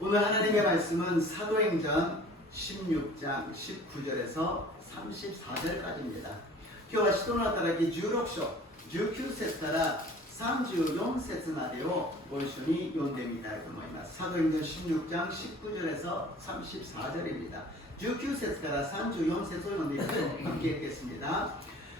오늘 하나님의 말씀은 사도행전 16장 19절에서 34절까지입니다. 今日は使徒の働き16章19節から34節までをご一緒に読んでみたいと思います。サド행전 16장 19절에서 34절입니다. 19節から34節を読んでいくと함께 읽겠습니다.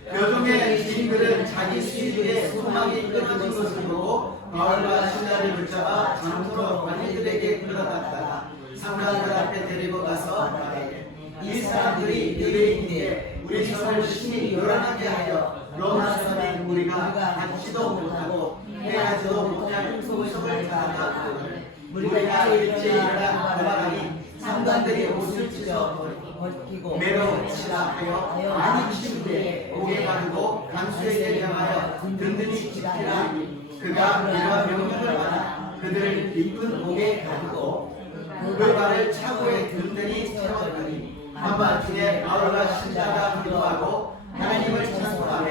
교중의 지인들은 자기 수입에 소망이 끊어진 것을 보고 바울과 실라를 붙잡아 장소로 관리들에게 끌어갔다가 상관들 앞에 데리고 가서 말하되 이 사람들이 유대인인데 우리 성을 심히 요란하게 하여 로마 사람인 우리가 받지도 못하고 해하지도 못할 소속을 다하다 우리가 일제히 일어나 말하니 상관들이 옷을 찢어 벗기고 매로 치라 하여 많이 치우되 옥에 가두고 간수에게 명하여 든든히 지키라. 그가 이러한 명령을 받아 그들을 깊은 옥에 가두고 그 발을 차고에 든든히 채웠더니 한밤중에 바울과 실라가 기도하고 하나님을 찬송하며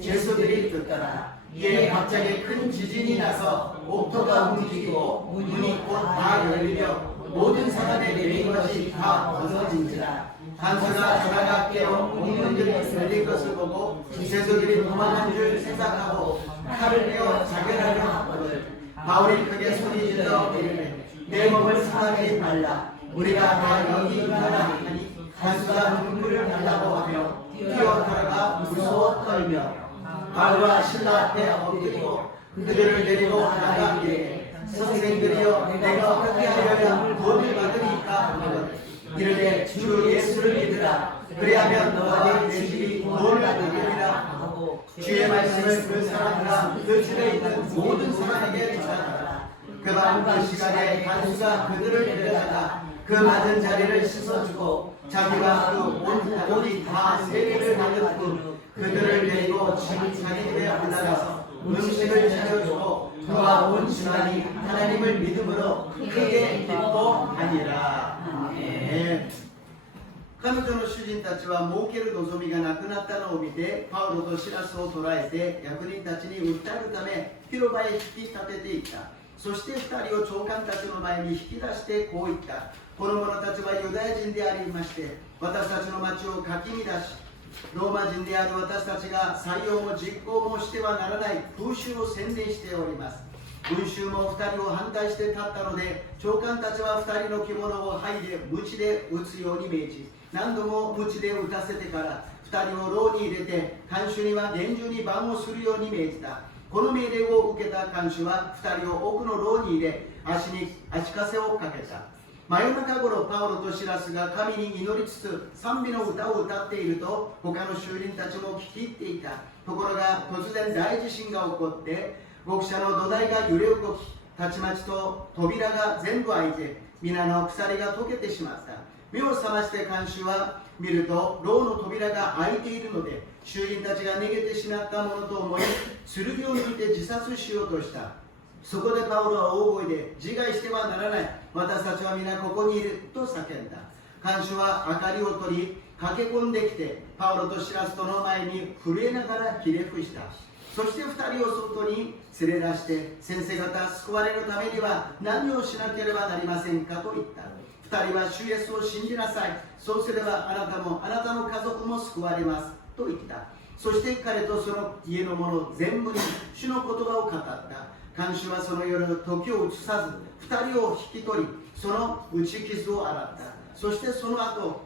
죄수들이 듣더라. 이에 갑자기 큰 지진이 나서 옥토가 움직이고 문이 곧 다 열리며 모든 사람의 매인 것이 다 벗어진지라. 간수가 전화가 깨어 공문들이 열린 것을 보고 죄수들이 도망한 줄 생각하고 칼을 빼어 자결하려 하거늘 바울이 크게 소리질러 이르되 내 몸을 상하게 말라. 우리가 다 여기 있노라 하니 간수가 눈물을 달라고 하며 뛰어들어가 무서워 떨며 바울과 실라 앞에 엎드리고 그들을 데리고 나가 이르되 선생들이여 내가 어떻게 하려면 구원을 받으리까 하거늘 이르되 주 예수를 믿으라. 그리하면 너와 내 집이 구원을 받으리라 하고 주의 말씀을 그 사람과 그 집에 있는 모든 사람에게 전하더라. 그 밤 그 시간에 간수가 그들을 데려다가 그 맞은 자리를 씻어주고 자기가 그 옷이 다 세례를 받은 후 그들을 데리고 자기 집에 올라가서 음식을 차려주고 그와 온 집안이 하나님을 믿음으로 크게 기뻐하니라. 아멘. 彼女の主人たちは儲ける望みがなくなったのを見てパウロとシラスを捕らえて役人たちに訴えるため広場へ引き立てていった。そして2人を長官たちの前に引き出してこう言った。この者たちはユダヤ人でありまして私たちの町をかき乱しローマ人である私たちが採用も実行もしてはならない風習を宣伝しております。群衆も2人を反対して立ったので長官たちは2人の着物を剥いで鞭で打つように命じ何度も鞭で打たせてから2人を牢に入れて看守には厳重に番をするように命じた。この命令を受けた看守は2人を奥の牢に入れ足に足かせをかけた。真夜中頃パウロとシラスが神に祈りつつ賛美の歌を歌っていると他の囚人たちも聞き入っていた。ところが突然大地震が起こって獄舎の土台が揺れ動きたちまちと扉が全部開いて皆の鎖が解けてしまった。目を覚まして看守は見ると牢の扉が開いているので囚人たちが逃げてしまったものと思い剣を抜いて自殺しようとした。そこでパウロは大声で自害してはならない。私たちは皆ここにいると叫んだ。看守は明かりを取り駆け込んできてパウロとシラスとの前に震えながらひれ伏した。そして2人を外に連れ出して先生方救われるためには何をしなければなりませんかと言った。2人は主イエスを信じなさい。そうすればあなたもあなたの家族も救われますと言った。そして彼とその家の者全部に主の言葉を語った。看守はその夜時を移さず2人を引き取りその打ち傷を洗った。そしてその後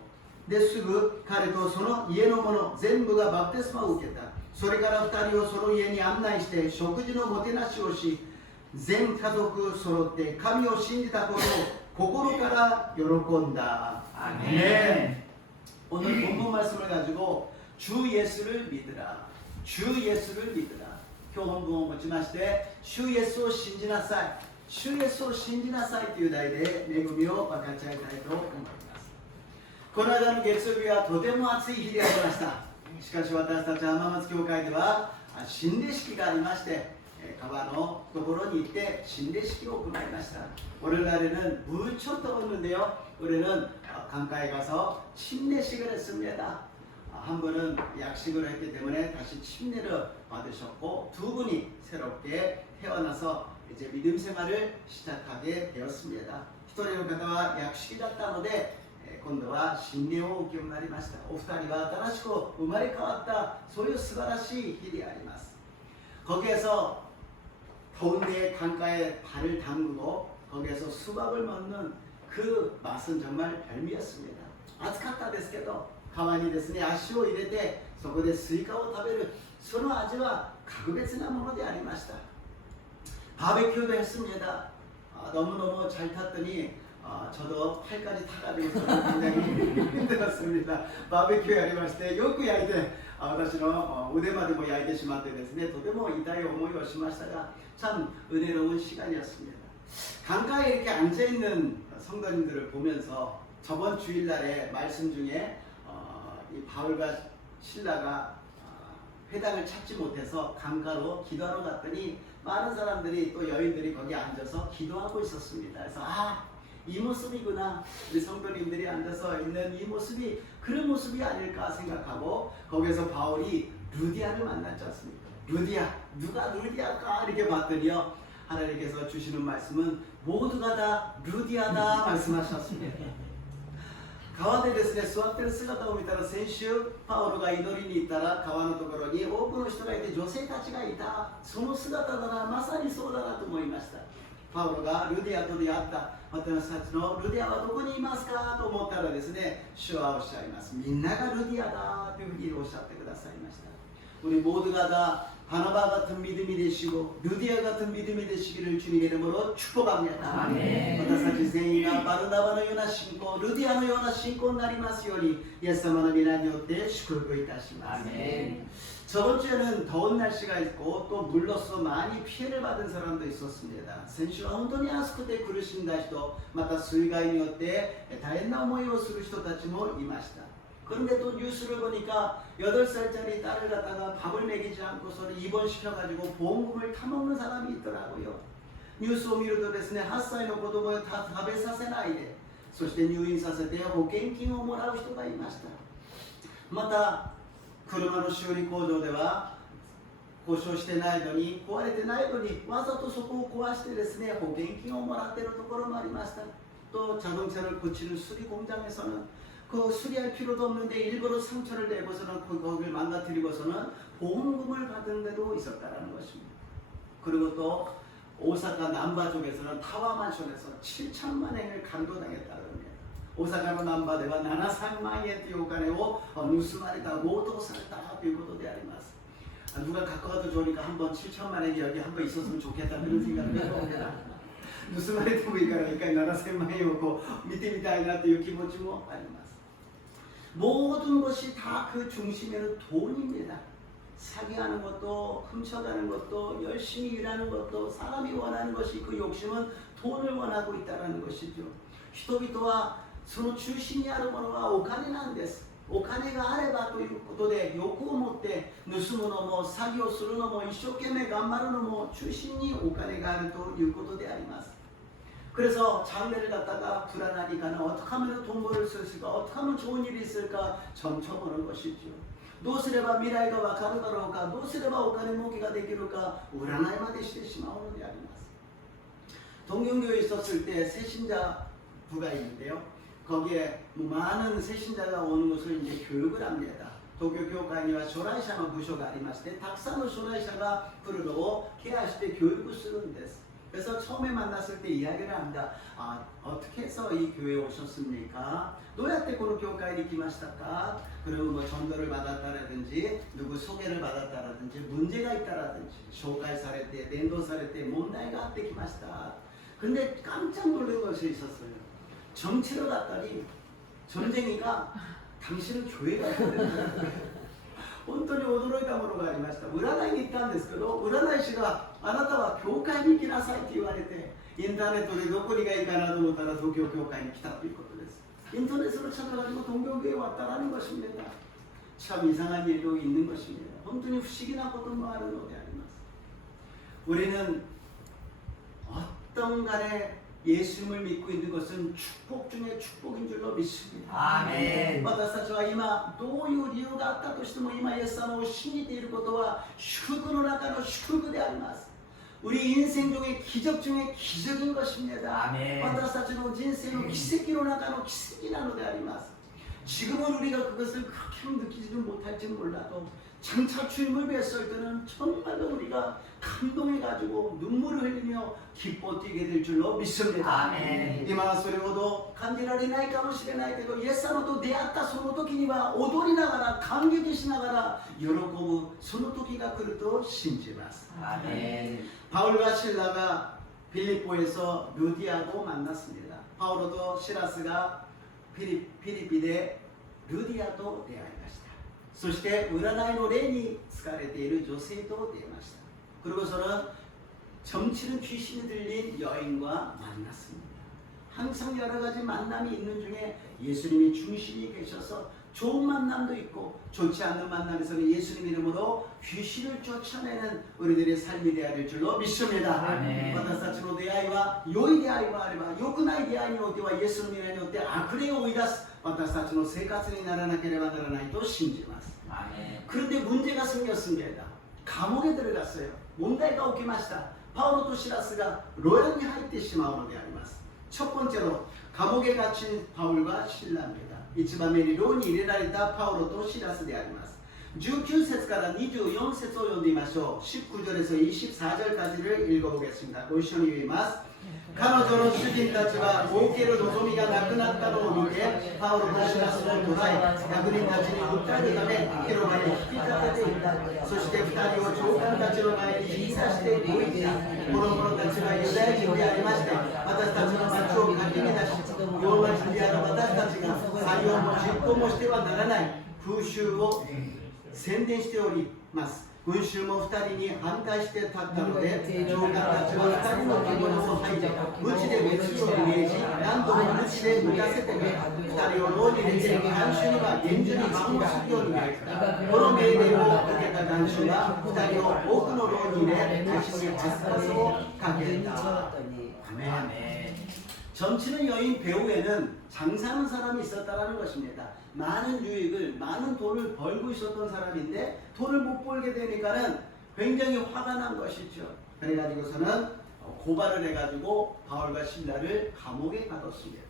ですぐ彼とその家の者全部がバプテスマを受けた。それから2人をその家に案内して食事のもてなしをし全家族揃って神を信じたことを心から喜んだ。아멘. 오늘 본문 말씀을 가지고 주 예수를 믿으라. 주 예수를 믿으라. 今日本文を持ちまして主イエスを信じなさい。主イエスを信じなさいという題で恵みを分かち合いたいと思います。この間の月曜日はとても暑い日でありました。しかし私たち浜松教会では洗礼式がありまして川のところに行って洗礼式を行いました。오늘날에는 무척 더웠는데요. 우리는 강가에 가서 침례식을 했습니다. 한 분은 약식을 했기 때문에 다시 침례를 받으셨고 두 분이 새롭게 태어나서 이제 믿음 생활을 시작하게 되었습니다. 一人の方は薬師だったので、今度は新年をお受けになりました。お二人は新しく生まれ変わったそういう素晴らしい日であります。 거기에서 더운데 강가에 발을 담그고 거기에서 수박을 먹는 그 맛은 정말 별미였습니다. 暑かったですけど川にですね足を入れてそこでスイカを食べるその味は格別なものでありました。 바베큐도 했습니다. 너무너무 잘 탔더니 저도 팔까지 타가지고 굉장히 힘들었습니다. 바베큐 やりましてよく焼いて私の腕までも焼いてしまってですねとても痛い思いをしましたが참 은혜로운 시간이었습니다. 강가에 이렇게 앉아있는 성도님들을 보면서 저번 주일날에 말씀 중에 이 바울과 신라가 회당을 찾지 못해서 강가로 기도하러 갔더니 많은 사람들이 또 여인들이 거기 앉아서 기도하고 있었습니다. 그래서 이 모습이구나. 우리 성도님들이 앉아서 있는 이 모습이 그런 모습이 아닐까 생각하고 거기서 바울이 루디아를 만났지 않습니까? 루디아, 누가 루디아일까 이렇게 봤더니요 하나님께서 주시는 말씀은 모두가 다 루디아다 말씀하셨습니다. 川でですね座ってる姿を見たら先週パウロが祈りに行ったら川のところに多くの人がいて女性たちがいたその姿だなまさにそうだなと思いました。パウロがルディアと出会った私たちのルディアはどこにいますかと思ったらですね主はおっしゃいます。みんながルディアだというふうにおっしゃってくださいました。 우리 모두가 다 바나바 같은 믿음이 되시고 루디아 같은 믿음이 되시기를 주님의 이름으로 축복합니다. 아멘. 私たち全員がバルナバのような信仰、ルディアのような信仰になりますようにイエス様の皆によって祝福いたします. 아멘. 저번 주에는 더운 날씨가 있고 또 물로서 많이 피해를 받은 사람도 있었습니다. 先週は本当に暑くて苦しんだ人、また水害によって大変な思いをする人たちもいました. 그런데 또 뉴스를 보니까 8살짜리 딸을 갖다가 밥을 먹이지 않고서 입원시켜가지고 보험금을 타먹는 사람이 있더라고요. 뉴스を見るとですね8歳の子供を食べさせないでそして入院させて保険金をもらう人がいました。また車の修理工場では故障してないのに壊れてないのにわざとそこを壊してですね保険金をもらっているところもありました。또 자동차를 고치는 수리 공장에서는 그 수리할 필요도 없는데 일부러 상처를 내고서는 거기를 망가뜨리고서는 보험금을 받은 데도 있었다는 것입니다. 그리고 또 오사카 남바 쪽에서는 타와 만션에서 7천만 엔을 강도당했다는 겁니다. 오사카の 남바では 7,000万円というお金を盗まれた強盗されたということであります. 누가 갖고 가도 좋으니까 한번 7천만 엔이 여기 한번 있었으면 좋겠다 그런 생각을 해봅니다. 盗まれてもいいから一回7,000万円をこう見てみたいなという気持ちもあります. 모든 것이 다 그 중심에는 돈입니다. 사기하는 것도 훔쳐가는 것도 열심히 일하는 것도 사람이 원하는 것이 그 욕심은 돈을 원하고 있다는 것이죠. 人々はその中心にあるものはお金なんです。お金があればということで欲を持って盗むのも作業するのも一生懸命頑張るのも中心にお金があるということであります。 그래서 장래를 갖다가 불안하니까 어떻게 하면 돈 벌을 수 있을까 어떻게 하면 좋은 일이 있을까 점쳐보는 것이죠. どうすれば未来がわかるだろうかどうすればお金儲けができるか占いまでしてしまうのであります. 동경교회에 있었을 때 새신자 부가 있는데요. 거기에 많은 새신자가 오는 것을 이제 교육을 합니다. 도쿄 교회には 初来者の部署がありましてたくさんの初来者が来るのをケアして教育するんです. 그래서 처음에 만났을 때 이야기를 합니다. 어떻게 해서 이 교회에 오셨습니까? どうやってこの教会に来ましたか? 그리고 뭐 전도를 받았다라든지 누구 소개를 받았다라든지 문제가 있다라든지 紹介されて伝道されて問題があってきました. 근데 깜짝 놀란 것이 있었어요. 정치를 갔더니 전쟁이가 당신은 교회가 있다는 本当に驚いたものがありました。占いに行ったんですけど、占い師があなたは教会に行きなさいって言われて、インターネットでどこにがいいかなと思ったら東京教会に来たということです. 인터넷으로 찾아가지고 동경교회에 왔다라는 것입니다. 참 이상한 일도 있는 것입니다. 本当に不思議なこともあるのであります. 우리는 어떤 간에 예수님을 믿고 있는 것은 축복 중에 축복인 줄로 믿습니다. 아멘. 私たちは今どういう理由があったとしても今イエス様を信じていることは祝福の中の祝福であります. 우리 인생 중에 기적 중에 기적인 것입니다. 아멘. 私たちの人生の奇跡の中の奇跡なのであります。 지금은 우리가 그것을 그렇게 느끼지는 못할지 몰라도 장차 주님을 뵀을 때는 정말로 우리가 감동해가지고 눈물을 흘리며 기뻐 뛰게 될 줄로 믿습니다. 아멘. 今はそれほど感じられないかもしれないけど、イエス様と出会ったその時には踊りながら感激しながら喜ぶその時が来ると信じます。 아멘. 바울과 실라가 빌립보에서 루디아도 만났습니다. 바울도 시라스가 피리피데 루디아도 出会いました。そして占いの霊に疲れている女性と出会いました。 그리고서는 점치는 귀신이 들린 여인과 만났습니다. 항상 여러 가지 만남이 있는 중에 예수님이 중심이 계셔서 좋은 만남도 있고 좋지 않는 만남에서는 예수님 이름으로 귀신을 쫓아내는 우리들의 삶이 되어야 될 줄로 믿습니다. 아멘. 私たちの出会いは良い出会いもあれば良くない出会いにおいてはイエスの皆によって悪霊を追い出す私たちの生活にならなければならないと信じます。 아멘. 그런데 문제가 생겼습니다. 감옥에 들어갔어요. 문제가 起きました. 바울도 시라스가 로얀에 入ってしまうのであります. 첫 번째로 감옥에 갇힌 바울과 신라입니다. 이치바메리 론이 入れられた 바울도 시라스であります. 19節から 24節を読んでみましょう. 19절에서 24절까지를 읽어보겠습니다. ご一緒に読みます. 彼女の主人たちは儲ける望みがなくなったのを見てパウロとシラスを捕らえ役人たちに訴えるため広場に引き立てていた。そして2人を長官たちの前に引き出しておいた。この者たちはユダヤ人でありまして私たちの町をかき乱しローマ人である私たちが採用も実行もしてはならない風習を宣伝しております。 群衆も2人に反対して立ったので長官たちは2人の獣を吐いて鞭で滅すように命じ何度も鞭で抜かせてから2人を牢に入れて看守には厳重に守護するように命じた。この命令を受けた看守は2人を多くの牢に入れ足にアスパスをかけた。 아멘. 점치는 여인 배후에는 장사하는 사람이 있었다는 것입니다. 많은 유익을, 많은 돈을 벌고 있었던 사람인데 돈을 못 벌게 되니까는 굉장히 화가 난 것이죠. 그래가지고서는 고발을 해가지고 바울과 신라를 감옥에 가뒀습니다.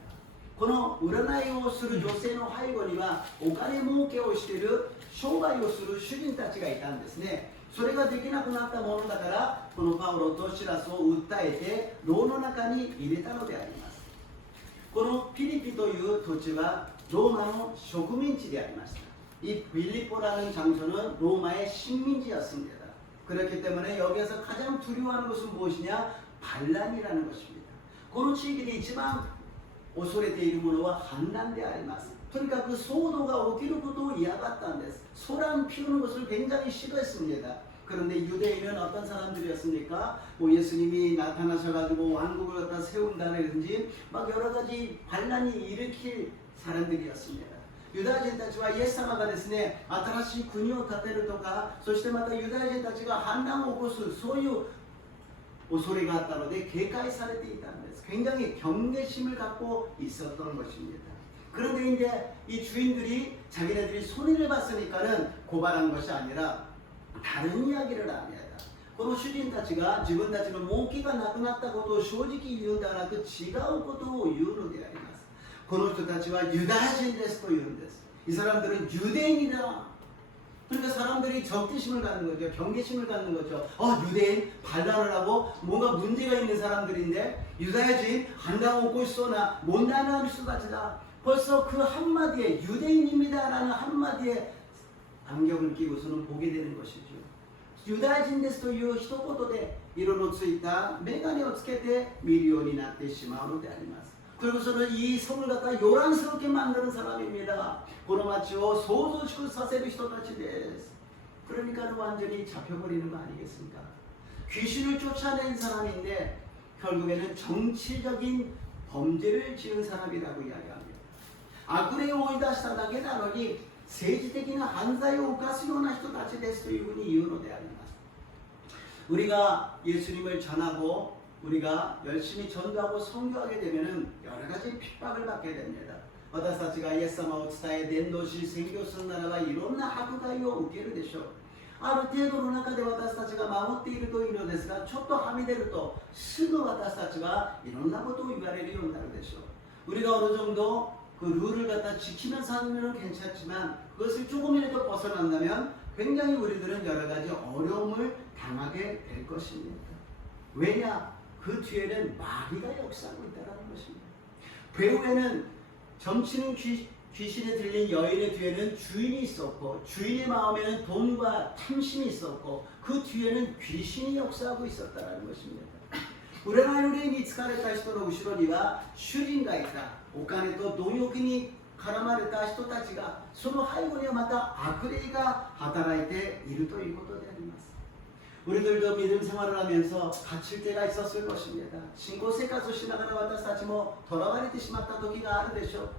この占いをする女性の背後にはお金儲けをしている商売をする主人たちがいたんですね。それができなくなったものだからこのパウロとシラスを訴えて牢の中に入れたのであります。このピリピという土地はローマの植民地でありました。이 빌립보라는 장소는 로마의 식민지였습니다. 그렇기 때문에 여기에서 가장 두려워하는 것은 무엇이냐? 반란이라는 것입니다. この地域で一番恐れているものは反乱であります。とにかく騒動が起きることを嫌がったんです。 소란 피우는 것을 굉장히 싫어했습니다. 그런데 유대인은 어떤 사람들이었습니까? 뭐 예수님이 나타나셔가지고 왕국을 갖다 세운다든지 막 여러 가지 반란이 일으킬 사람들이었습니다. ユダヤ人たちはイエス様がですね、新しい国を建てるとか、そしてまたユダヤ人たちが反乱を起こす、そういう恐れがあったので警戒されていたんです。 굉장히 경계심을 갖고 있었던 것입니다. 그런데 이제 이 주인들이 자기네들이 손해를 봤으니까는 고발한 것이 아니라 다른 이야기를 합니다. この主人たちが自分たちの儲けがなくなったことを正直言うんではなく違うことを言うのであります。 この人たちはユダヤ人ですと言うんです。 이 사람들은 유대인이다. 그러니까 사람들이 적대심을 갖는 거죠. 경계심을 갖는 거죠. 유대인 반란을 하고 뭔가 문제가 있는 사람들인데 유다야진 한당 오고 있어나 못나는 수가지다. 벌써 그 한마디에 유대인입니다라는 한마디에 안경을 끼고서는 보게 되는 것이죠. 유다야진ですという一言で色のついた眼鏡をつけて見るようになってしまうのであります。 그리고서는 이 성을 갖다 요란스럽게 만드는 사람입니다. この町を想像しくさせる人たちです. 그러니까 완전히 잡혀버리는 거 아니겠습니까? 귀신을 쫓아낸 사람인데 결국에는 정치적인 범죄를 지은 사람이라고 이야기합니다. 악을追い出しただけなのに政治的な犯罪を犯すような人たちですというふうに言うのであります. 우리가 예수님을 전하고 우리가 열심히 전도하고 선교하게 되면은 여러 가지 핍박을 받게 됩니다. 私たちがイエス様を伝え伝道し宣教するならばいろんな迫害を受けるでしょう。ある程度の中で私たちが守っているといいのですが、ちょっとはみ出るとすぐ私たちはいろんなことを言われるようになるでしょう。 우리가 어느 정도 그 룰을 갖다 지키면서 하면 괜찮지만 그것을 조금이라도 벗어난다면 굉장히 우리들은 여러 가지 어려움을 당하게 될 것입니다. 왜냐? 그 뒤에는 마귀가 역사하고 있다는 것입니다. 배후에는 점치는 귀신에 들린 여인의 뒤에는 주인이 있었고, 주인의 마음에는 돈과 탐심이 있었고, 그 뒤에는 귀신이 역사하고 있었다는 것입니다. 占いの霊に疲れた人の後ろには主人がいた。お金と貪欲に絡まれた人たちが、その背後にはまた悪霊が働いているということであります。 우리들도 믿음 생활을 하면서 갇힐 때가 있었을 것입니다. 신고 생활을 지나가는 私たちも囚われてしまった時があるでしょう.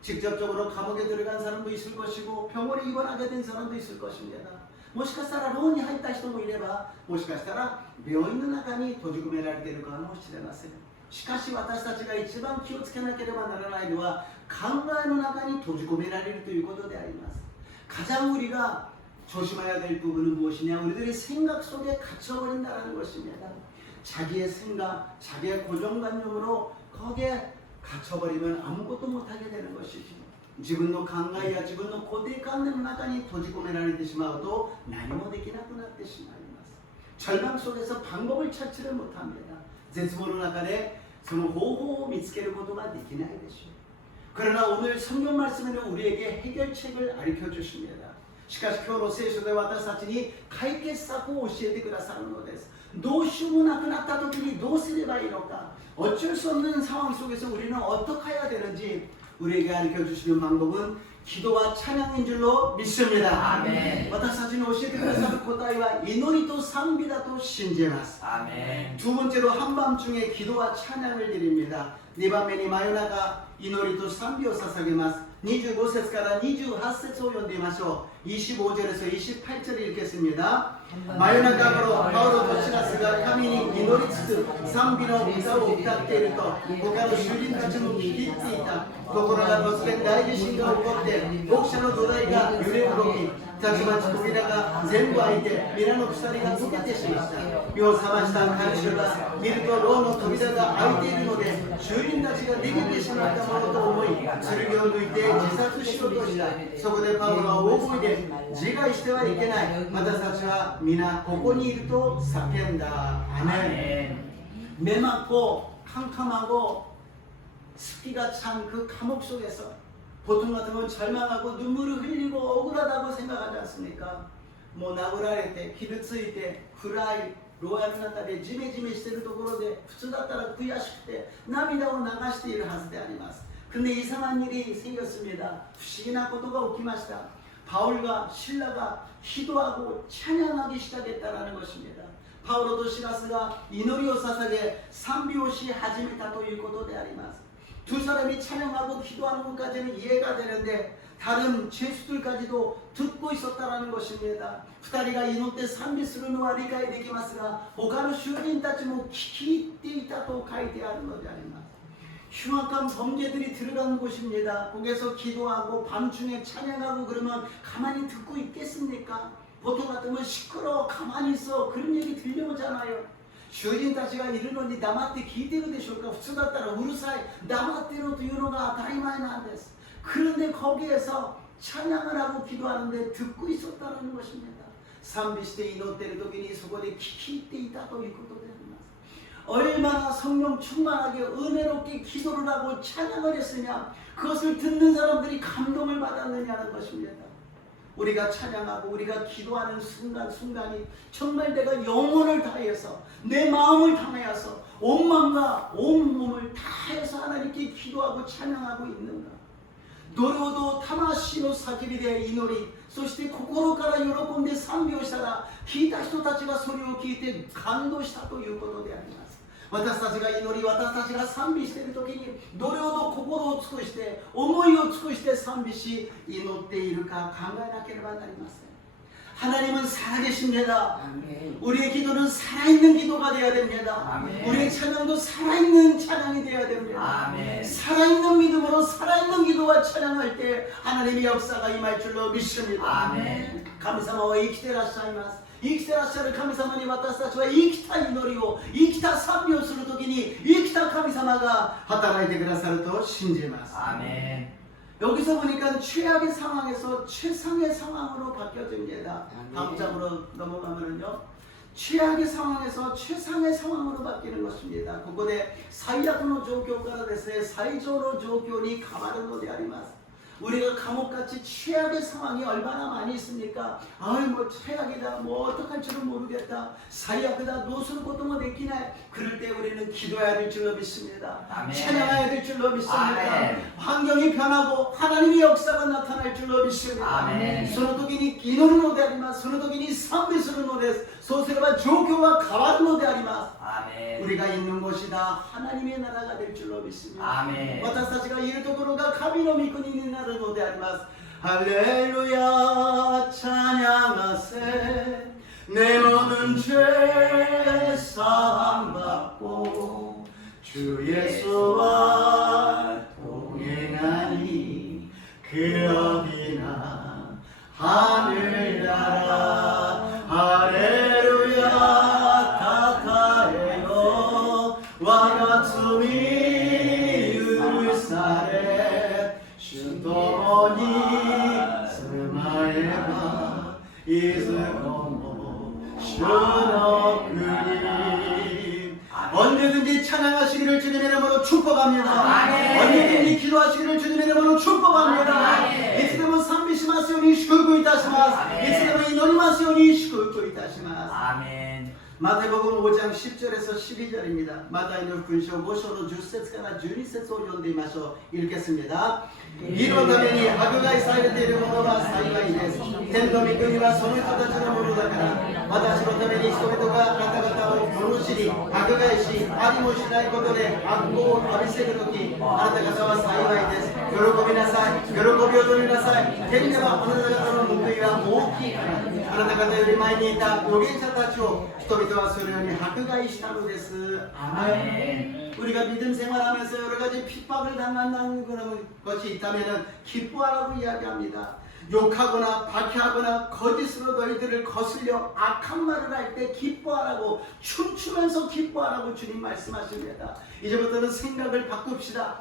직접적으로 감옥에 들어간 사람도 있을 것이고 병원에 입원하게 된 사람도 있을 것입니다. もしかしたら牢に入った人もいれば、もしかしたら病院の中に閉じ込められているかもしれません。しかし私たちが一番気をつけなければならないのは、考えの中に閉じ込められるということであります。 가장 우리가 조심해야 될 부분은 무엇이냐? 우리들의 생각 속에 갇혀버린다는 것입니다. 자기의 생각, 자기의 고정관념으로 거기에 갇혀버리면 아무것도 못하게 되는 것이죠. 自分の考えや自分の固定観念の中に閉じ込められてしまうと何もできなくなってしまいます。 절망 속에서 방법을 찾지를 못합니다. 絶望の中でその方法を見つけることができないでしょう。 그러나 오늘 성경 말씀에는 우리에게 해결책을 가르쳐 주십니다. しかし今日の聖書で私たちに解決策を教えてくださるのです。どうしようもなくなった時にどうすればいいのか、 어쩔 수 없는 상황 속에서 우리는 어떻게 해야 되는지 우리에게 가르쳐 주시는 방법은 기도와 찬양인 줄로 믿습니다. 아멘. 私たちに教えてくださる答えは祈りと賛美だと信じます。 아멘. 두 번째로 한밤중에 기도와 찬양을 드립니다. 네 밤에니 마요나가 이노리 또賛美を捧げます. 25節から28節を読んでみましょう. 25절에서 28절 읽겠습니다. 마요나가로 바울로とシラスが神に祈りつつ賛美の歌を歌っていると他の囚人たちも聞き入っていた。ところが突然大地震が起こって牧者の土台が揺れ動き、たちまち扉が全部開いて皆の鎖が解けてしまった。目を覚ました看守が見ると牢の扉が開いているので囚人たちが逃げてしまったものと思い剣を抜いて自殺しようとした。そこでパウロは大声で自害してはいけない、私たちは皆ここにいると叫んだ。アメン。 메맞고 캄캄하고 습기가 찬 그 감옥 속에서 보통 같으면 절망하고 눈물을 흘리고 억울하다고 생각하지 않습니까? 뭐 나고라레 때, 기르츠이 때, 구라이, 로얄 나타데, 지메지메 시테를 도고로데, 푸츠다따라 구야식 때, 나미다고 나가시테 일을 하스데 아니마스. 근데 이상한 일이 생겼습니다. 不思議なことが起きました. 바울과 신라가 기도하고 찬양하기 시작했다는 것입니다. 바울도 시라스가 이노리を捧げ 賛美をし始めたということであります. 두 사람이 찬양하고 기도하는 것까지는 이해가 되는데 다른 죄수들까지도 듣고 있었다는 것입니다. 二人が祈って賛美するのは理解できますが他の囚人たちも聞き入っていたと書いてあるのであります. 흉악한 범죄들이 들어간 곳입니다. 거기서 기도하고 밤중에 찬양하고 그러면 가만히 듣고 있겠습니까? 보통 같으면 시끄러워 가만히 있어 그런 얘기 들려오잖아요. 囚人たちがいるのに黙って聞いてるでしょうか。普通だったらうるさい黙ってろというのが当たり前なんです。 그런데 거기에서 찬양을 하고 기도하는데 듣고 있었다는 것입니다. 賛美して祈っている時にそこで聞き入っていたということであります。 얼마나 성령 충만하게 은혜롭게 기도를 하고 찬양을 했으냐, 그것을 듣는 사람들이 감동을 받았느냐는 것입니다. 우리가 찬양하고 우리가 기도하는 순간순간이 정말 내가 영혼을 다해서 내 마음을 다해서 온 마음과 온 몸을 다해서 하나님께 기도하고 찬양하고 있는가. どれほど魂の叫びで祈り、そして心から喜んで賛美をしたら聞いた人たちがそれを聞いて感動したということであります。 私たちが祈り、私たちが賛美している時にどれほど心を尽くして思いを尽くして賛美し祈っているか考えなければなりません。 하나님은 살아계십니다. 아멘. 우리의 기도는 살아있는 기도가 되어야 됩니다. 아멘. 우리의 찬양도 살아있는 찬양이 되어야 됩니다. 아멘. 살아있는 믿음으로 살아있는 기도와 찬양할 때 하나님의 역사가 임할 줄로 믿습니다. 아멘. 神様は生きてらっしゃいます。生きてらっしゃる神様に私たちは生きた祈りを、生きた賛美をするときに生きた神様が働いてくださると信じます。 아멘. 여기서 보니까 최악의 상황에서 최상의 상황으로 바뀌어집니다. 아멘. 다음 장으로 넘어가면요. 최악의 상황에서 최상의 상황으로 바뀌는 것입니다. ここで最悪の状況からですね、最上の状況に変わるのであります。 우리가 감옥같이 최악의 상황이 얼마나 많이 있습니까? 아이 뭐 최악이다, 뭐 어떡할 줄은 모르겠다, 사이악이다, 노스를 것도 못 내키나. 그럴 때 우리는 기도해야 될 줄로 믿습니다. 아멘. 찬양해야 될 줄로 믿습니다. 아멘. 환경이 변하고 하나님의 역사가 나타날 줄로 믿습니다. 아멘. その時に祈るのであります。その時に賛美するのです。そうすれば状況は変わるのであります。 아멘. 우리가 있는 곳이 다 하나님의 나라가 될 줄로 믿습니다. 아멘. 私たちがいるところが神の御国になるのであります。할렐루야 찬양하세 내 모든 죄 사함받고 주 예수와 동행하니 그 어디나 하늘나라 할렐루야 타타에요 와가츠미 유사레 슈도니 스마에바 이스코모 슈노그리 언제든지 찬양하시기를 주님의 이름으로 축복합니다. 아멘. 언제든지 기도하시기를 주님의 이름으로 축복합니다. 아멘. いつでも賛美しますように祝福いたします。アメン。いつでも祈りますように祝福いたします。 아멘. 마태복음 5장 10절에서 12절입니다. 마태복음 5章 5章の 10節から 12節を読んでみましょう。읽겠습니다. 義のために迫害されている者は幸いです。天の御国はその人たちのものだから、私のために人々があなた方を罵り、迫害し、ありもしないことで悪行を浴びせるとき、あなた方は幸いです。喜びなさい。喜びを取りなさい。天ではあなた方の報いは大きいから。あなた方より前にいた預言者たちを人々はそれように迫害したのです。アーメン。 우리가 믿음 생활하면서 여러 가지 핍박을 당한다는 그런 것이 있다면 기뻐하라고 이야기합니다. 욕하거나 박해하거나 거짓으로 너희들을 거슬려 악한 말을 할 때 기뻐하라고, 춤추면서 기뻐하라고 주님 말씀하십니다. 이제부터는 생각을 바꿉시다.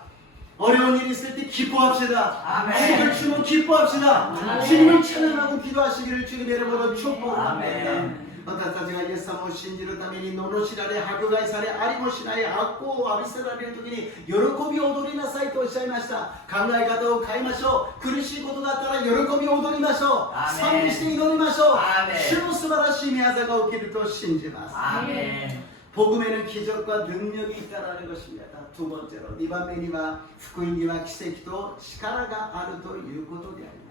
어려운 일이 있을 때 기뻐합시다. 아멘. 주님을 주면 기뻐합시다. 아멘. 주님을 찬양하고 기도하시기를 주님의 이름으로 축복합니다. 아멘. 私たちがイエス様を信じるために罵られ、迫害され、ありもしない悪行を浴びせられるときに喜びを踊りなさいとおっしゃいました。考え方を変えましょう。苦しいことがあったら喜びを踊りましょう。アーメン。賛美して祈りましょう。アーメン。主の素晴らしい御業が起きると信じます。 아멘. 복음에는 기적과 능력이 있다라는 것입니다. 두 번째로, 2番目には福音には奇跡と力があるということであります。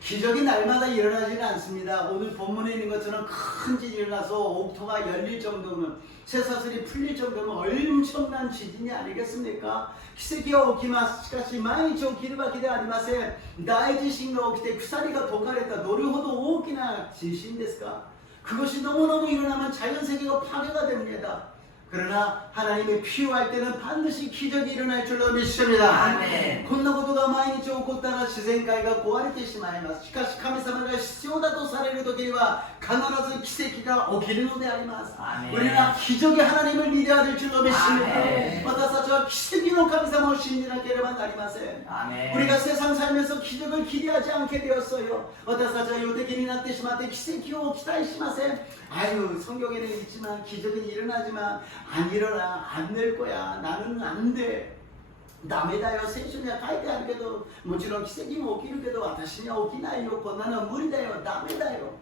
기적이 날마다 일어나지는 않습니다. 오늘 본문에 있는 것처럼 큰 지진이 일어나서 옥토가 열릴 정도면, 쇠사슬이 풀릴 정도면 엄청난 지진이 아니겠습니까? 기적이起きます。しかし毎日起きるわけではありません。大地震が起きて鎖が解かれた、どれほど大きな地震ですか? 그것이 너무너무 일어나면 자연세계가 파괴가 됩니다. 그러나 하나님이 필요할 때는 반드시 기적이 일어날 줄로 믿습니다. 아멘. こんなことが毎日起こったら自然界が壊れてしまいます。しかし神様が必要だとされる時には必ず奇跡が起きるのであります。 아멘. 우리가 기적의 하나님을 믿어야 될 줄로 믿습니다. 아멘. 私たちは奇跡の神様を信じなければなりません。 아멘. 우리가 세상 살면서 기적을 기대하지 않게 되었어요. 私たちは予定になってしまって奇跡を期待しません。 아유, 성경에는 있지만 기적은 일어나지만 안 일어나, 안 될 거야. 나는 안 돼. ダメだよ、聖書には書いてあるけど、もちろん奇跡も起きるけど私には起きないよ。こんなのは無理だよ。ダメだよ。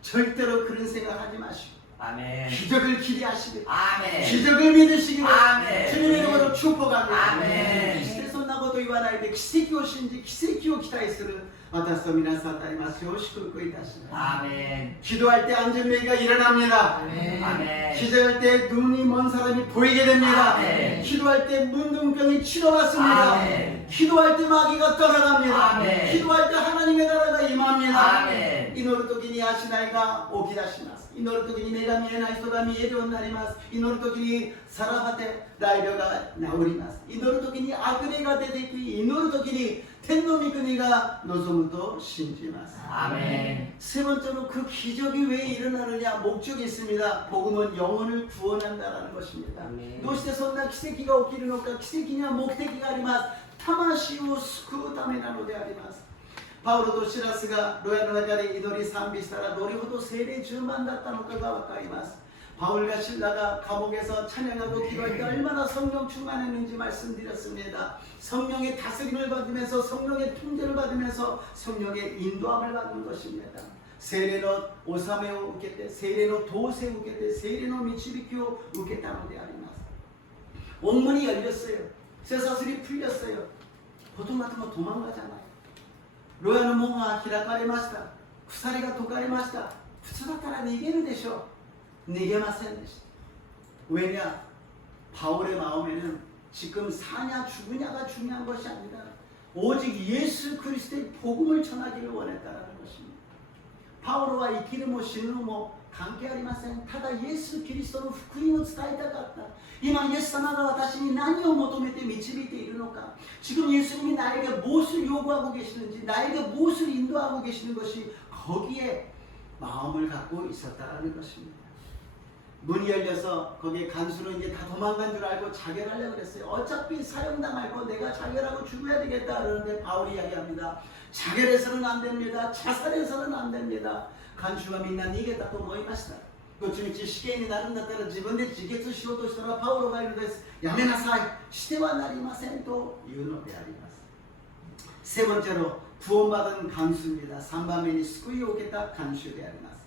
절대로 그런 생각하지 마시고 아멘. 기적을 기대하시길, 아멘. 기적을 믿으시기를 아멘. 주님의 이름으로 축복합니다. 아멘. 決してそんなこと言わないで奇跡を信じ、奇跡を期待する私と皆さんでありますよう祝福いたします。 아멘. 기도할 때 안전뱅이가 일어납니다. 아멘. 기도할 때 눈이 먼 사람이 보이게 됩니다. 아멘. 기도할 때 문둥병이 치료받습니다. 아멘. 기도할 때 마귀가 떠나갑니다. 아멘. 기도할 때 하나님의 나라가 임합니다. 아멘. 祈る時に足台が起き出します。祈る時に目が見えない人が見えるようになります。祈る時にさらばて大病が治ります。祈る時に悪霊が出てき、祈る時に天の御国が望むと信じます。 아멘. 세 번째로 그 기적이 왜 일어나느냐 목적이 있습니다. 복음은 영혼을 구원한다라는 것입니다. 아멘. どうしてそんな奇跡が起きるのか。奇跡には目的があります。魂を救うためなのであります。パウロとシラスが牢屋の中で祈り賛美したらどれほど聖霊充満だったのかがわかります。 바울과 신라가 감옥에서 찬양하고 기도할 때 얼마나 성령 충만했는지 말씀드렸습니다. 성령의 다스림을 받으면서 성령의 통제를 받으면서 성령의 인도함을 받는 것입니다. 세례노 오사메오 우케테, 세례노 도세 우케테, 세례노 미치비키오 우케타노 데 아리마스. 옥문이 열렸어요. 쇠사슬이 풀렸어요. 보통 같은 거 도망가잖아요. 로야는 뭔가 히라카레마시다. 구사리가 도카레마시다. 부츠다타라 니게는 되쇼. 니게마센 되시. 왜냐? 바울의 마음에는 지금 사냐 죽으냐가 중요한 것이 아니라 오직 예수 그리스도의 복음을 전하기를 원했다라는 것입니다. 바울과 이 기름을 신는 뭐 관계아리마센. 타다 예수 그리스도의福音を伝えたかった。今イエス様が私に何を求めて導いているのか。 지금 예수님이 나에게 무엇을 요구하고 계시는지, 나에게 무엇을 인도하고 계시는 것이 거기에 마음을 갖고 있었다라는 것입니다. 문이 열려서 거기에 간수는 이제 다 도망간 줄 알고 자결하려고 그랬어요. 어차피 사형당할 거 내가 자결하고 죽어야 되겠다 그러는데 바울이 이야기합니다. 자결해서는 안 됩니다. 자살해서는 안 됩니다. 간수가 민난 이겠다 또 모이마시다. どっちみち死刑になるんだったら自分で自決しようとしたらパウロがいるんです。やめなさい。してはなりませんというのであります。 세 번째로 구원받은 간수입니다. 3番目に救いを受けた간수であります。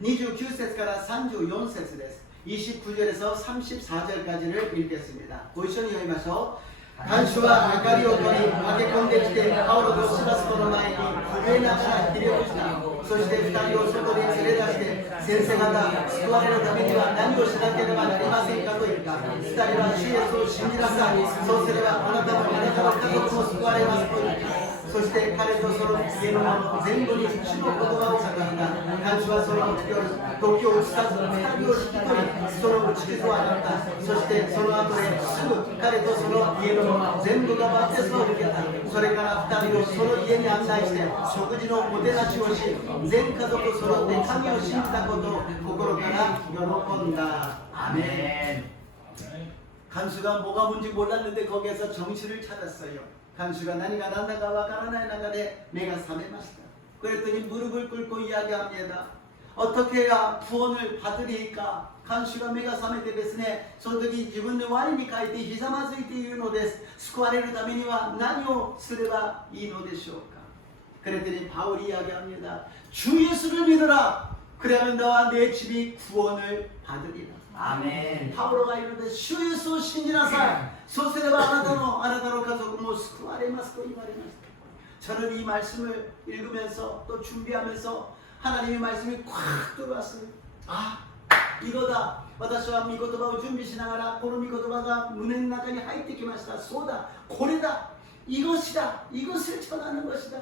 29節から34節です。 29절에서 34절까지를 읽겠습니다. 고이션이 읽으면서 간수와 아가리오들이駆け込んできてパウロとシラスとの前に震えながらひれ伏した。そして2人を外に連れ出して先生方救われるためには何をしなければなりませんかと言った。2人は主イエスを信じなさい。そうすればあなたもあなたの家族も救われますと言った。 そして彼とその家の者全部に主の言葉を語った。看守はその時を移さず2人を引き取りその打ち傷を洗った。そしてその後ですぐ彼とその家の者全部がバプテスマを受けた。それから2人をその家に案内して食事のもてなしをし全家族揃って神を信じたことを心から喜んだ。アメン。 간수가 뭐가 뭔지 몰랐는데 거기에서 정신을 찾았어요. 간수가何が何だかわからない中で目が覚めました。 그랬더니 무릎을 꿇고 이야기합니다. 어떻게 해야 구원을 받으리까? 간수가目が覚めてですね、その時自分の我に書いてひざまずいているのです。救われるためには何をすればいいのでしょうか? 그랬더니 바울이 이야기합니다. 주 예수를 믿어라. 그러면 너와 내 집이 구원을 받으리라. 아멘. 바울가 이르되 주 예수 신지나사. そうすればあなたの家族も救われますと言われました。 저는 이 말씀을 읽으면서 또 준비하면서 하나님의 말씀이 콱 들어왔어요. 아, 이거다. 私は御言葉を準備しながらこの御言葉が胸の中に入ってきました。そうだ、これだ, 이것이다. 이것을 전하는 것이다.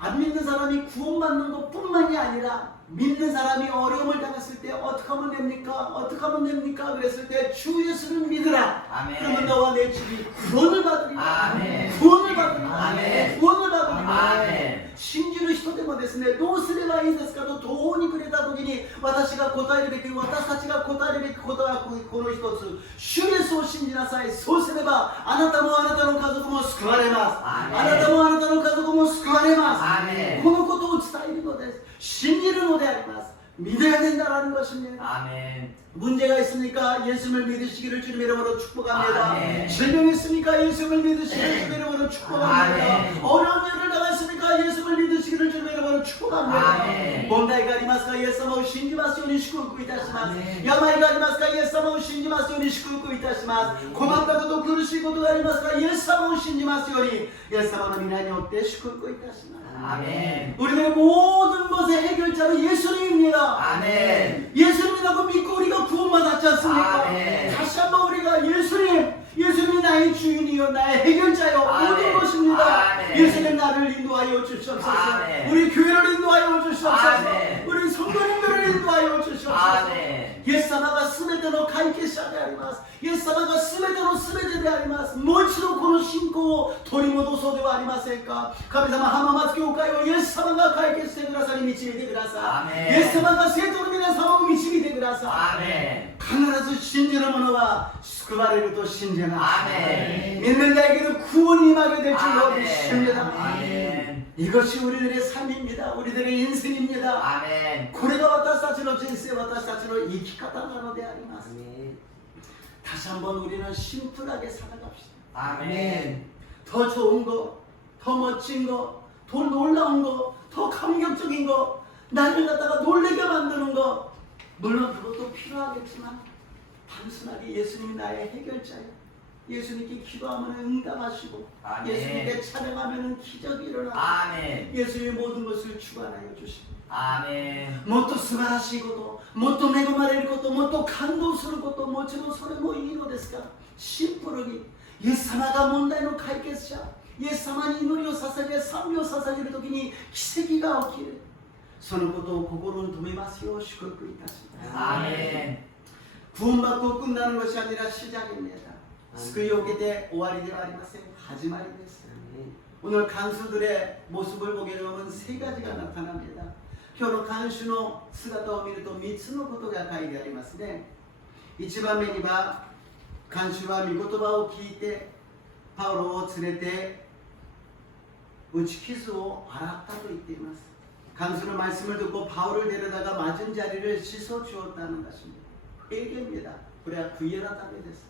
안 믿는 사람이 구원받는 것뿐만이 아니라 믿는 사람이 어려움을 당했을 때 어떻게 하면 됩니까? 어떻게 하면 됩니까? 그랬을 때 주 예수를 믿으라. 아멘. 그러면 너와 내 집이 구원을 받으리라. 아멘. 구원을 받으리라. 아멘. 구원을 받으리라. 아멘. 信じる人でもですね、どうすればいいですかと途方に暮れた時に私が答えるべき、私たちが答えるべきことはこの一つ。主イエスを信じなさい。そうすればあなたもあなたの家族も救われます。あなたもあなたの家族も救われます。このことを伝えるのです。信じるのであります。 믿어야 된다라는 것입니다. 아멘. 문제가 있으니까 예수를 믿으시기를 주님의 이름으로 축복합니다. 아멘. 질병이 있으니까 예수를 믿으시기를 네. 주님의 이름으로 축복합니다. 아멘. 어려운 일을 당했으니까 예수를 믿으시기를 주님의 이름으로 축복합니다. 아멘. 問題がありますかイエス様を信じますように祝福いたします。아멘. 病がありますかイエス様を信じますように祝福いたします。困ったこと苦しいことがありますかイエス様を信じますようにイエス様の皆によって祝福いたします。 아멘. 우리의 모든 것의 해결자는 예수님입니다. 아멘. 예수님이라고 믿고 우리가 구원받았지 않습니까? 아멘. 다시 한번 우리가 예수님이 나의 주인이요 나의 해결자요 모든 아멘. 것입니다. 아멘. 예수님 나를 인도하여 주시옵소서. 아멘. 우리 교회를 인도하여 주시옵소서. 주시옵소서. 아멘. 우리 성도님들을 인도하여 주시옵소서. 아멘. イエス様が全ての解決者であります。イエス様が全ての全てであります。もう一度この信仰を取り戻そうではありませんか。神様、浜松教会をイエス様が解決してくださり導いてください。アメンイエス様が生徒の皆様を導いてください。アメン。必ず信じる者は救われると信じます。 아멘. 믿는 자에게는 구원이 임하게 될 줄로 믿습니다. 아멘. 이것이 우리들의 삶입니다. 우리들의 인생입니다. 아멘. これが私たちの人生、私たちの生き方なのであります。 다시 한번 우리는 심플하게 살아갑시다. 아멘. 더 좋은 거, 더 멋진 거, 더 놀라운 거, 더 감격적인 거, 나를 갖다가 놀래게 만드는 거, 물론 그것도 필요하겠지만 단순하게 예수님이 나의 해결자예요. 예수님께 기도하면 응답하시고, 아멘. 예수님께 찬양하면 기적이 일어나고, 아멘. 예수님의 모든 것을 주관하여 주시고, アメン。もっと素晴らしいこと、もっと恵まれること、もっと感動すること、もちろんそれもいいのですが、シンプルにイエス様が問題の解決者、イエス様に祈りを捧げ、賛美を捧げるときに奇跡が起きる。そのことを心に留めますよう祝福いたします。 아멘. 구원받고 끝나는 것이 아니라 시작입니다.救いを受けて終わりではありません。始まりです。 오늘 간수들의 모습을 보게 되면 세 가지가 나타납니다. 今日の看守の姿を見ると3つのことが書いてありますね。1番目には、看守は御言葉を聞いてパウロを連れて打ち傷を洗ったと言っています。 간수의 말씀을 듣고 바울을 데려다가 맞은 자리를 씻어 주었다는 것입니다. 회개입니다. 그래야 구이하다게 됐어요.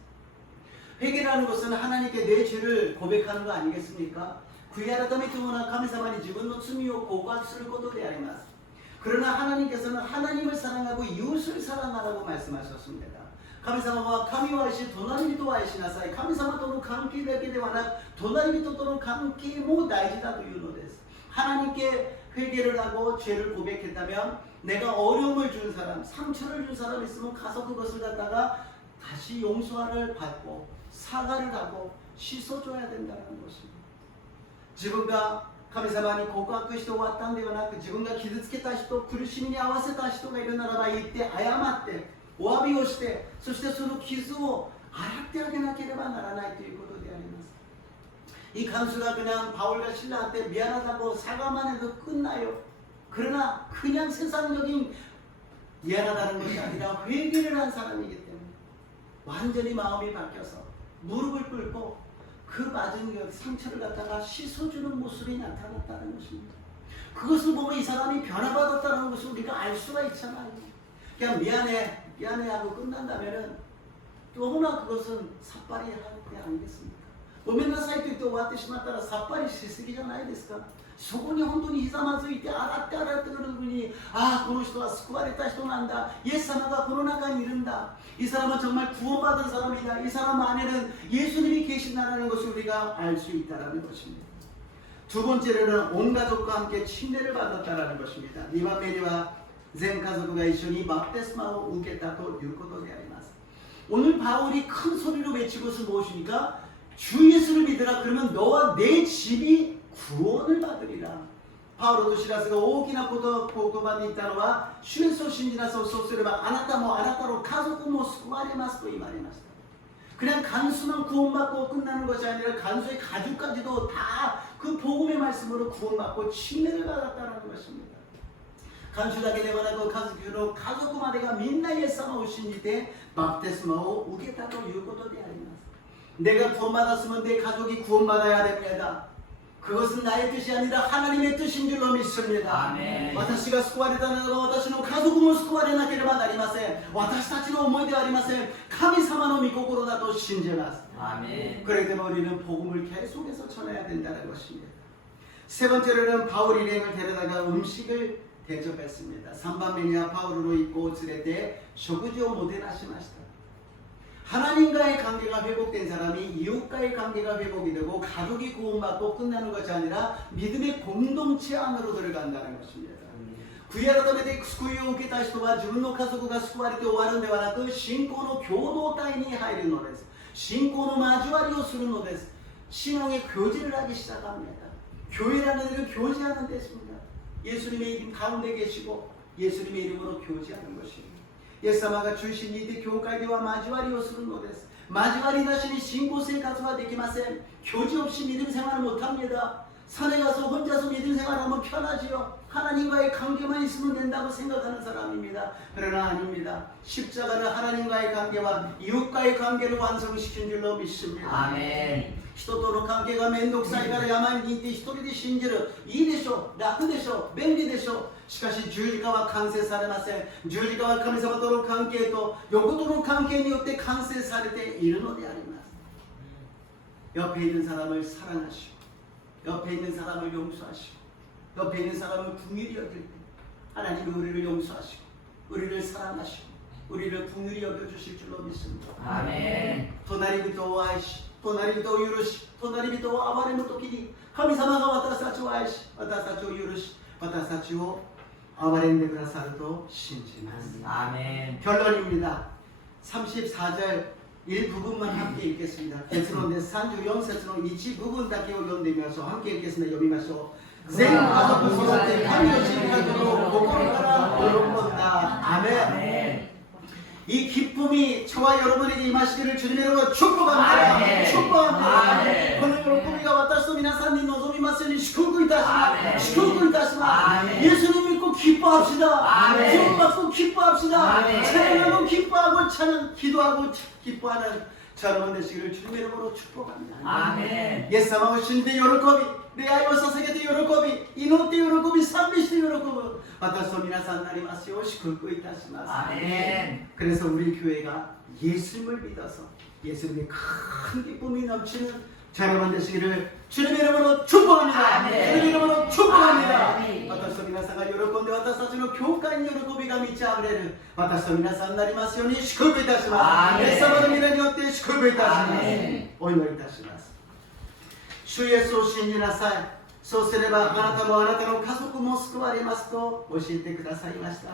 회개라는 것은 하나님께 내 죄를 고백하는 거 아니겠습니까? 구이하다면 그러나 하나님이 자신의罪を告白することであります. 그러나 하나님께서는 하나님을 사랑하고 이웃을 사랑하라고 말씀하셨습니다. 神様は神を愛し隣人を愛しなさい。神様との関係だけではなく隣人との関係も大事だというのです。 하나님께 회개를 하고 죄를 고백했다면 내가 어려움을 준 사람, 상처를 준 사람 있으면 가서 그것을 갖다가 다시 용서를 받고 사과를 하고 씻어줘야 된다는 것입니다. 自分が神様に告白して終わったんではなく、自分が傷つけた人、苦しみに合わせた人がいるならば言って謝ってお詫びをして、そしてその傷を洗ってあげなければならないということであります。 이 간수가 그냥 바울과 신라한테 미안하다고 사과만 해도 끝나요. 그러나 그냥 세상적인 미안하다는 것이 아니라 회개를 한 사람이기 때문에 완전히 마음이 바뀌어서 무릎을 꿇고 그 맞은 그 상처를 갖다가 씻어주는 모습이 나타났다는 것입니다. 그것을 보면 이 사람이 변화받았다는 것을 우리가 알 수가 있잖아요. 그냥 미안해 하고 끝난다면은 너무나 그것은 삿발이 할 때 아니겠습니까? ごめんなさいと言って終わってしまったらさっぱりしすぎじゃないですか。そこに本当にひざまずいて洗ってくる時に、ああこの人は救われた人なんだ、イエス様がこの中にいるんだ、이 사람은 정말 구원받은 사람이다, 이 사람 안에는 예수님이 계신다는 것을 우리가 알 수 있다는 것입니다. 두 번째로는 온 가족과 함께 침례를 받았다는 것입니다. 2番目には全家族が一緒にバプテスマを受けたということであります。 오늘 바울이 큰 소리로 외친 것은 무엇입니까? 주 예수를 믿으라. 그러면 너와 내 집이 구원을 받으리라. 바울도 시라스가 大きな言葉で言ったのは、主イエスを信じなさい。そうすればあなたもあなたの家族も救われますと言われました。 그냥 간수만 구원받고 끝나는 것이 아니라 간수의 가족까지도 다 그 복음의 말씀으로 구원받고 침례를 받았다는 것입니다. 간수だけではなく家族までがみんなイエス様を信じてバプテスマを受けたということであります。 내가 구원받았으면 내 가족이 구원받아야 됩니다. 그것은 나의 뜻이 아니라 하나님의 뜻인 줄로 믿습니다. 아멘. 私が救われたならば私の家族も救われなければなりません。私たちの思いではありません。神様の御心だと信じます。 아멘. 그렇기 때문에 우리는 복음을 계속해서 전해야 된다는 것입니다. 세 번째로는 바울 일행을 데려다가 음식을 대접했습니다. 3番目にはパウロの一行を連れて食事をもてなしました。 하나님과의 관계가 회복된 사람이 이웃과의 관계가 회복이 되고 가족이 구원받고 끝나는 것이 아니라 믿음의 공동체 안으로 들어간다는 것입니다. 悔い改めて救いを受けた人は自分の家族が救われて終わるのではなく信仰の共同体に入るのです。信仰の交わりをするのです。신앙의 교제를 하기 시작합니다. 교회라는 일은 교제하는 데입니다. 예수님의 이름 가운데 계시고 예수님의 이름으로 교제하는 것입니다. イエス様が中心にいて教会では交わりをするのです。交わりなしに信仰生活はできません。 교제 없이 믿음 생활을 못합니다. 산에 가서 혼자서 믿음 생활하면 편하지요. 하나님과의 관계만 있으면 된다고 생각하는 사람입니다. 그러나 아닙니다. 십자가는 하나님과의 관계와 이웃과의 관계를 완성시킨 줄로 믿습니다. アーメ人との関係が面倒くさいから山に行って一人で信じる。いいでしょう、楽でしょう、便利でしょう。しかし十字架は完成されません。十字架は神様との関係と横との関係によって完成されているのであります。 옆에 있는 사람을 사랑하시고 옆에 있는 사람을 용서하시고 옆에 있는 사람을 긍휼히 여길 때 하나님이 우리를 용서하시고 우리를 사랑하시고 우리를 긍휼히 여겨주실 줄로 믿습니다. アーメ隣人を愛し隣人を許し隣人を憐れむ時に神様が私たちを愛し私たちを許し私たちを憐れんでくださると信じます。 ンアーメ 결론입니다. 34절 일부분만 함께 읽겠습니다. 베드로인데 산주 4節の 1부분だけを読んでみましょう. 함께 읽겠습니다. 読みましょう. 全家族揃って神の信頼を心から喜んだ. 아멘. 이 기쁨이 저와 여러분에게 임하시기를 주님의 이름으로 축복합니다. 아멘. 축복합니다. 아멘. この喜びが私と皆さんに望みますように祝福いたします. 아멘. 축복いたします. 아멘. 예수님 믿고 기뻐합시다. 아멘. 구원받고 기뻐합시다. 아멘. 찬양하고 기뻐하고 기도하고 기뻐하는 자 여러분 되시기를 주님의 이름으로 축복합니다. アーメ 예수様を信じて喜び、礼愛を捧げて喜び、祈って喜び、賛美して喜ぶ私と皆さんになりますよう祝福いたします。 アーメン 그래서 우리 교회가 예수님을 믿어서 예수님의 큰 기쁨이 넘치는 자 여러분 되시기를 주님의 이름으로 축복합니다. 아멘. 주님의 이름으로 축복합니다. 아멘. 私と皆さんが喜んで私たちの教会に喜びが満ち溢れる私と皆さんになりますように祝福いたします。イエス様の皆によって祝福いたします。お祈りいたします。主イエスを信じなさい。そうすればあなたもあなたの家族も救われますと教えてくださいました。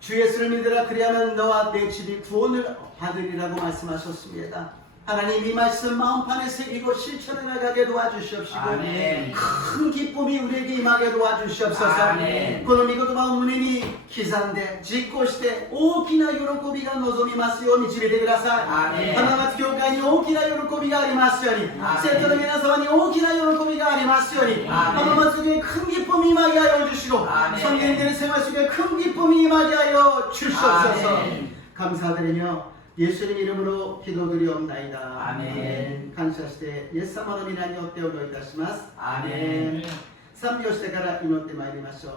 주 예수를 믿으라 그리하면 너와 내 집이 구원을 받으리라고 말씀하셨습니다. 하나님 이 말씀 마음판에 새기고 실천해 나가게 도와주시옵시고 아멘. 큰 기쁨이 우리에게 임하게 도와주시옵소서. 아멘. この御言葉を胸に刻んで実行して大きな喜びが望みますよう導いてください。아멘. 浜松教会に大きな喜びがありますように 아멘. 生徒の皆様に大きな喜びがありますように 아멘. 浜松교회에 큰 기쁨이 임하게 하여 주시고 아멘. 성도님들의 생활 속에 큰 기쁨이 임하게 하여 주시옵소서. 아멘. 감사드리며 예수님 이름으로 기도드리옵나이다. 아멘. 感謝してイエス様の皆によってお祈りいたします。アーメン。賛美をしてから祈ってまいりましょう。